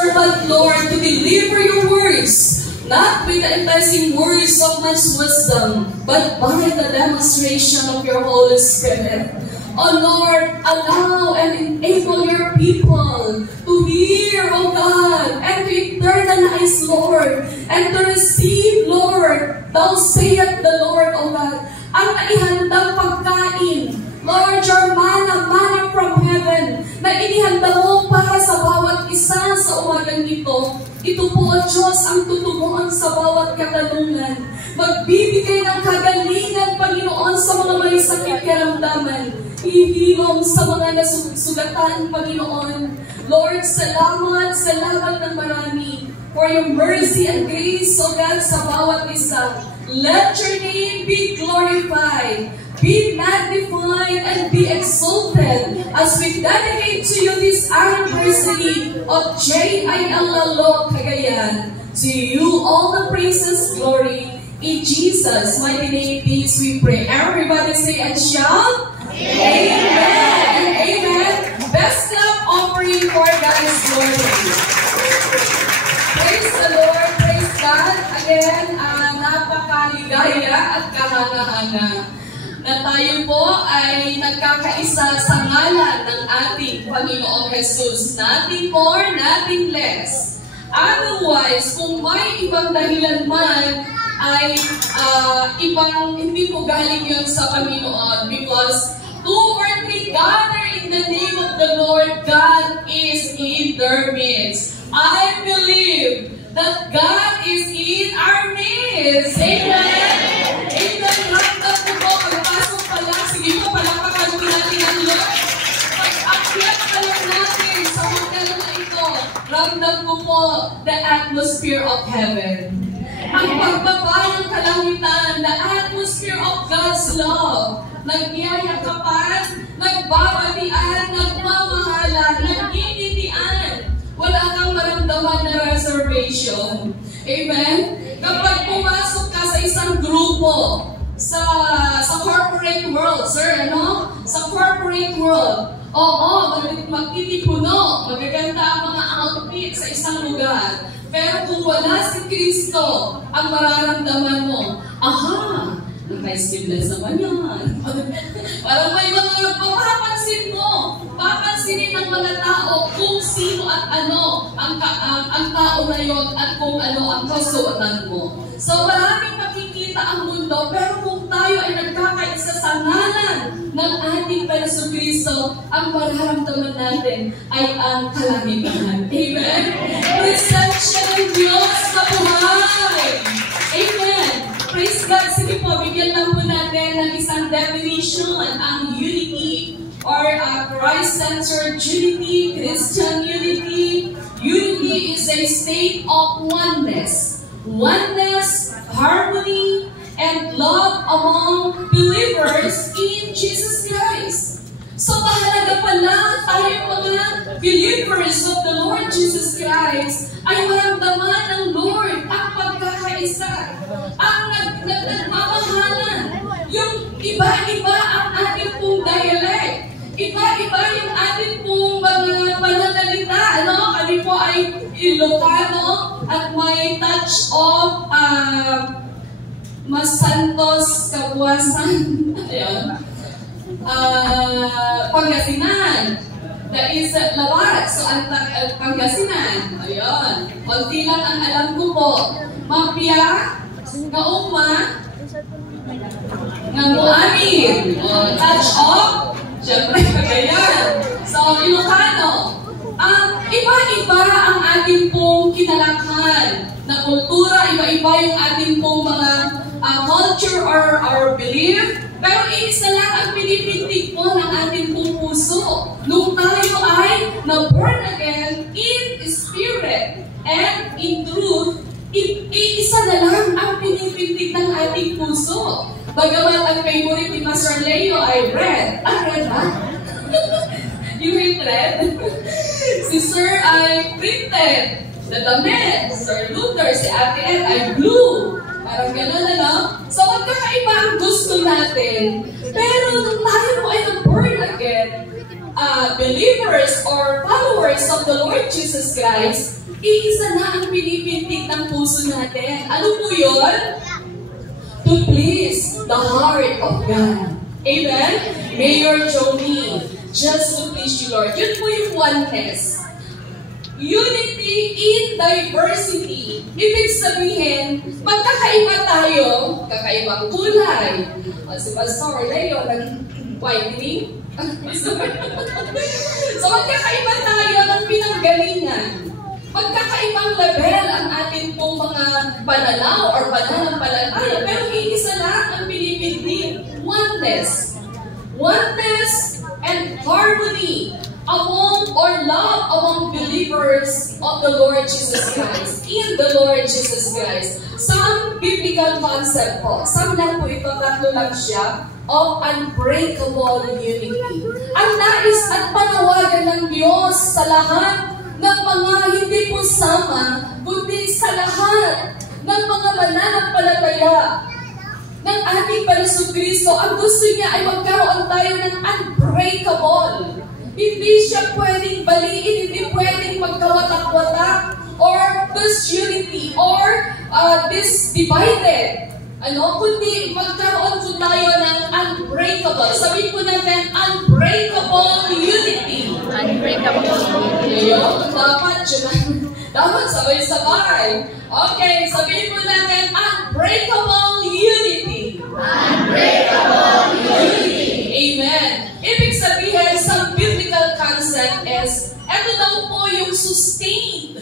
servant, Lord, to deliver your words, not with the enticing words of man's wisdom, but by the demonstration of your Holy Spirit. Oh Lord, allow and enable your people to hear, oh God, and to internalize, Lord, and to receive, Lord, thou saith the Lord, oh God, ang naihandang pagkain, Lord, your manna from heaven, na inihanda mo para sa bawat isa sa umagang ito. Ito po, Diyos, ang tutubuan sa bawat katanungan. Magbibigay ng kagalingan, Panginoon, sa mga may sakit karamdaman. Ihilom sa mga nasugatan, Panginoon. Lord, salamat ng marami for your mercy and grace, O God, sa bawat isa. Let your name be glorified, be magnified, and be exalted as we dedicate to you this anniversary of J.I.L. Lalo Cagayan. To you all the praises, glory. In Jesus' mighty name, peace we pray. Everybody say and shout, Amen and Amen. Best clap offering for God's glory. Praise the Lord, praise God. Again, napakaligaya at kahanga-hanga na tayo po ay nagkakaisa sa ngalan ng ating Panginoong Jesus. Nothing more, nothing less. Otherwise, kung may ibang dahilan man, ay hindi po galing yun sa Panginoon, because 2 or 3 gather in the name of the Lord, God is in their midst. I believe that God is in our midst. Amen? Amen. Ramdam ko po, pagpasok pa lang, sige po, palapakan po natin ang Lord. Pag-akyat pa lang natin sa hotel na ito, ramdam ko po the atmosphere of heaven. Ang pagbaba ng kalangitan, the atmosphere of God's love. Nagyayakapan, nagbabalian, nagmamahalan, nagingitian. Wala kang maramdaman na reservation. Amen? Kapag pumasok ka sa isang grupo, sa corporate world, sir, ano? Sa corporate world, oo, magtitipuno, magaganda ang mga outfit sa isang lugar. Pero kung wala si Kristo, ang mararamdaman mo, aha, naka-sleeveless naman yan. Parang may mga papapansin mo, papansinin ng mga tao kung sino at ano ang tao na yun at kung ano ang kasuotan mo. So maraming makikita ang mundo, pero kung tayo ay nagkakaisa sa ngalan ng ating Panginoong Kristo, ang mararamdaman natin ay ang kalangitan. Amen? Presensya ng Diyos sa buhay. Amen. Praise God. Sige po, bigyan lang po natin ng isang definition ang unity or Christ-centered unity, Christian unity. Unity is a state of oneness. Oneness, harmony, and love among believers in Jesus Christ. So mahalaga pala tayo mga believers of the Lord Jesus Christ ay maramdaman ng Lord ang pagkakaisa, ang nagmamahalan. Yung iba-iba ang ating pong dialect, iba-iba yung ating pong mga pananalita. Ano? Kami po ay Ilocano at may touch of Mas Santos, Kabuasan. Ayun. Pangasinan. That is Lawat. So, Pangasinan. Ayun. Kunti lang ang alam ko po. Mapia, Kauma, Ngamuamin. Touch of, syempre, Cagayan. So, Ilocano. Iba-iba ang ating pong kinalakhan na kultura, iba-iba yung ating pong mga culture or our belief. Pero isa lang ang pinipintig po ng ating pong puso. Nung tayo ay na-born again in spirit and in truth, isa na lang ang pinipintig ng ating puso. Bagamat ang favorite ni Pastor Leo ay red. Red ba? You hate red? Si Sir ay printed na damit. Sir Luther, si Ate Ed ay blue. Parang gano'n, ano? So, magkakaiba ang gusto natin. Pero nung tayo mo ay na-born again, believers or followers of the Lord Jesus Christ, iisa na ang pinipintig ng puso natin. Ano po yun? To please the heart of God. Amen? Mayor Johnny, just to please you, Lord. Yun po yung oneness. Unity in diversity. Ibig sabihin, magkakaiba tayo, kakaibang kulay. Si Pastor Leo, nag-whitening. So magkakaiba tayo ng pinanggalingan. Magkakaibang level ang ating pong mga pananaw or pananampalataya, pero iisa lang ang pinipindig. Oneness. Oneness and harmony among or love among believers of the Lord Jesus Christ, in the Lord Jesus Christ. Some biblical concept po, some lang po ito, tatlo lang siya, of unbreakable unity. Ang nais at panawagan ng Diyos sa lahat ng mga hindi po sama, kundi sa lahat ng mga mananampalataya ng ating Panginoon. Ang gusto niya ay magkaroon tayo ng unbreakable. Hindi siya pwedeng baliin, hindi pwedeng magkawatak-watak or disunity or divided. Kundi magkaroon po tayo ng unbreakable. Sabihin po natin, unbreakable unity. Unbreakable unity. Dapat sabay-sabay. Okay, sabihin po natin, unbreakable unity. Unbreakable unity. Amen. Ibig sabihin, sa biblical concept is, ito daw po yung sustained.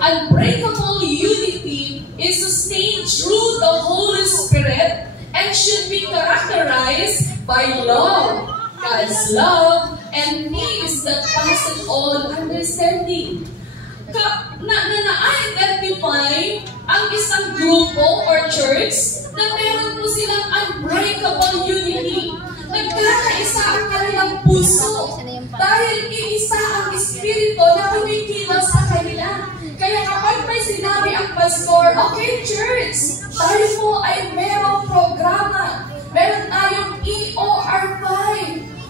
Unbreakable unity is sustained through the Holy Spirit and should be characterized by love, God's love, and peace that passes all understanding. Na-identify ang isang grupo or church na meron po silang unbreakable unity. Nagkakaisa ang kanilang puso dahil iisa ang espiritu na kumikilos sa kanila. Kaya kapag may sinabi ang pastor, okay church, tayo po ay merong programa. Meron tayong EOR5.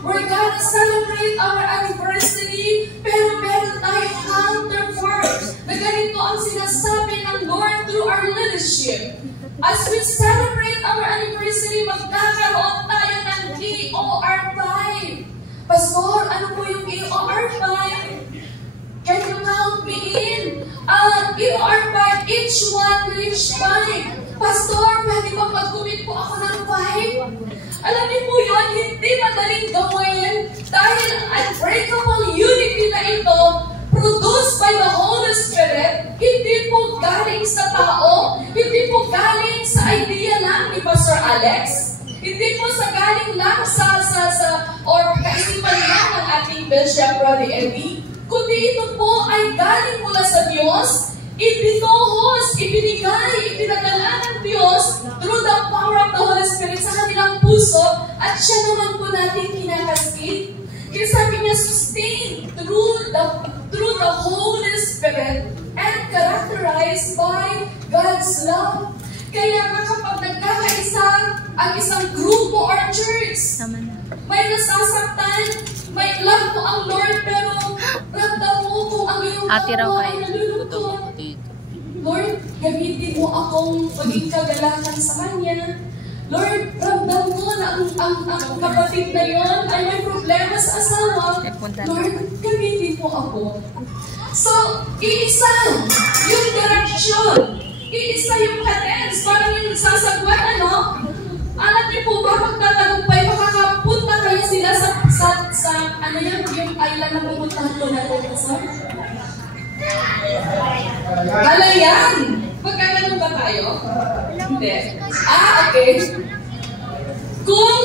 We're gonna celebrate our anniversary, pero meron tayong counterpart na ganito ang sinasabi ng Lord through our leadership. As we celebrate our anniversary, magkakaroon tayo ng EOR5. Pastor, ano po yung EOR5? Can you count me in? EOR5, each one reach 5. Pastor, pwede ba mag-commit po ako ng 5? Alam niyo po yun, hindi madaling gawin dahil unbreakable unity na ito produced by the Holy Spirit, hindi po galing sa tao, hindi po galing sa idea lang ni Pastor Alex, hindi po sa galing lang or kaisipan lang ng ating Bishop Brother Eddie, kundi ito po ay galing mula sa Diyos, ibinuhos, ibinigay, ipinadala ng Diyos through the power of the Holy Spirit sa kanilang puso at siya naman po natin kinakaskit. Kaya sabi niya, sustained through the Holy Spirit and characterized by God's love. Kaya nga kapag nagkakaisa ang isang grupo or church, may nasasaktan, may love mo ang Lord, pero ramdam mo kung ang iyong kapwa ay nalulungkot. Lord, gamitin mo akong maging kagalakan sa Kanya. Lord, ramdam mo na ang kapatid na yon ay may problema sa asawa. Lord, gamitin mo ako. So, iisa yung direction. Iisa yung cadence. Parang yung nagsasagwan, alam niyo po ba, magtatagumpay, makakapunta kayo sila sa yung island na pupuntahan ko natin sa Halayan! Magkaganon ba tayo? Hindi. Okay. Kung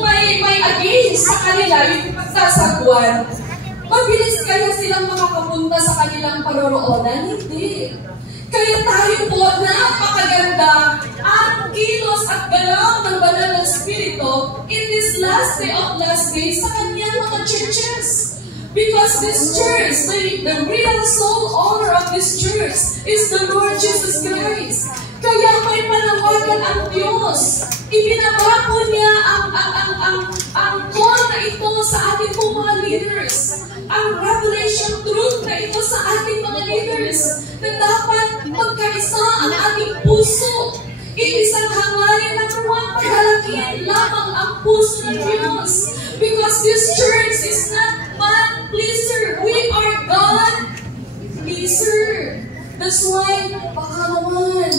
may against sa kanila, yung pagsasagwan, mabilis kaya silang makakapunta sa kanilang paroroonan? Hindi. Kaya tayo po, napakaganda ang kilos at galaw ng banal na Espiritu in this last day of last days sa kanyang mga churches. Because this church, the real soul owner of this church is the Lord Jesus Christ. Kaya may panawagan ang Diyos. Ibinabako niya ang call na ito sa ating po mga leaders. Ang revelation truth na ito sa ating mga leaders na dapat magkaisa ang ating puso. Iisang hangarin ng paglalakyan lamang ang puso ng Diyos. Because this church is not man pleaser. We are God pleaser. That's why, baka naman,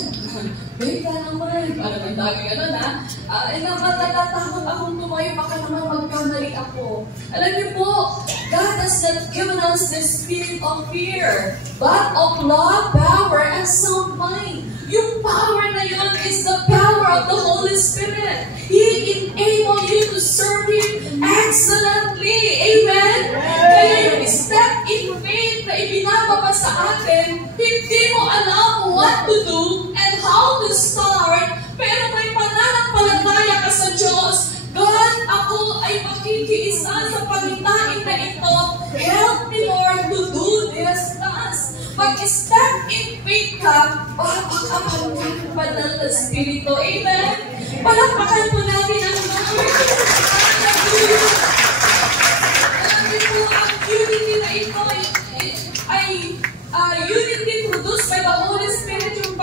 beka naman, parang ang dami gano'n ha, natatakot akong tumayo, baka naman magkamali ako. Alam niyo po, God has not given us the spirit of fear, but of love, power, and sound mind. Yung power na yun is the power of the Holy Spirit. He enable you to serve Him excellently. Amen? Kaya yung step in faith na ibinababa sa atin, hindi mo alam what to do and how to start, pero may pananampalataya ka sa Diyos. God, ako ay makikiisa sa pangitain na ito. Help me, Lord, to do this task. Pag-step in faith ka, papakapan ka ng banal na Espiritu. Amen? Palakpakan po natin ang Lord. Alam niyo po, ang unity na ito ay unity produced by the Holy Spirit. Yung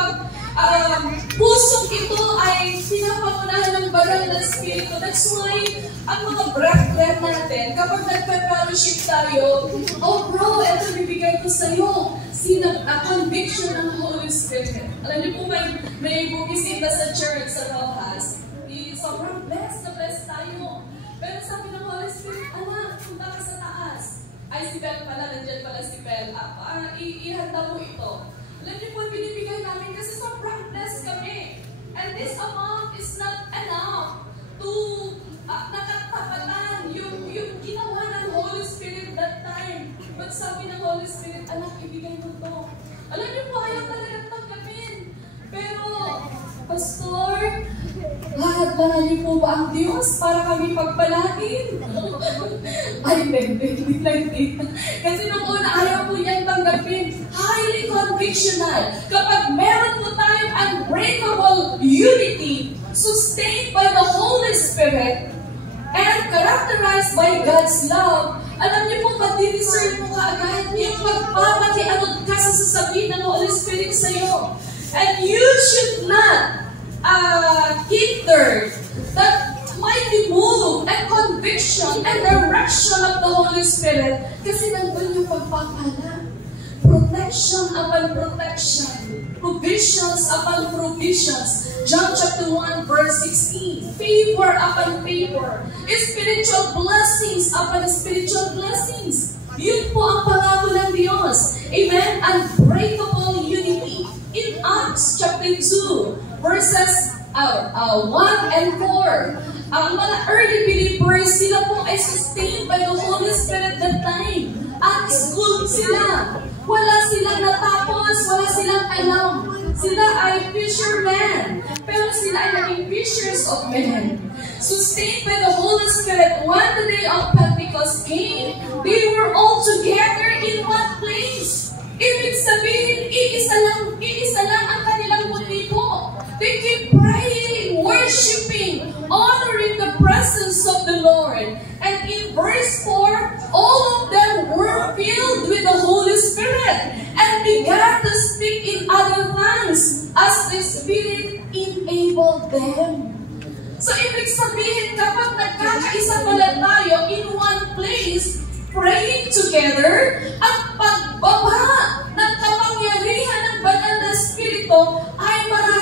pusong ito ay pinapangunahan ng banal na Espiritu. That's why, ang mga brethren natin, kapag nagpa-fellowship tayo, oh bro, ito bibigay ko sa'yo. Conviction ng Holy Spirit. Alam niyo po, may bumisita sa church sa Rojas. Sobrang blessed na blessed tayo. Pero sabi ng Holy Spirit, anak, punta ka sa taas. Ay, si Bel pala, nandiyan pala si Bel. Ihanda mo ito. Alam niyo po, binibigay namin kasi sobrang blessed kami. And this amount is not enough to nakatapatan yung ginawa ng Holy Spirit that time. But sabi ng Holy Spirit, anak, ibigay mo to. Alam niyo po, ayaw talagang tanggapin. Pero, Pastor, lahat niyo po ba ang Diyos para kami pagpalain? Ay, hindi. Kasi nung una, ayaw po yan tanggapin. Highly convictional. Kapag meron po tayong unbreakable unity, sustained by the Holy Spirit, and characterized by God's love, alam niyo po, madi-discern mo kaagad yung magpapakianod ka sa sasabihin ng Holy Spirit sa iyo. And you should not hinder that mighty move and conviction and direction of the Holy Spirit kasi nandun yung pagpapala. Protection upon protection. Provisions upon provisions. John chapter 1 verse 16. Favor upon favor. Spiritual blessings upon spiritual blessings. Yun po ang pangako ng Diyos. Amen? Unbreakable unity. In Acts chapter 2 verses 1 and 4. Ang mga early believers, sila po ay sustained by the Holy Spirit that time. At school sila. Wala silang natapos, wala silang alam. Sila ay fishermen. Pero sila ay naging fishers of men. Sustained by the Holy Spirit, when the day of Pentecost came, they were all together in one place. Ibig sabihin, iisa lang ang kanilang motibo. They keep praying, worshiping, honoring the presence of the Lord. And in verse 4, all of them were filled with the Holy Spirit and began to speak in other tongues as the Spirit enabled them. So, ibig sabihin, kapag nagkakaisa pala tayo in one place, praying together, ang pagbaba ng kapangyarihan ng banal na Espiritu ay marami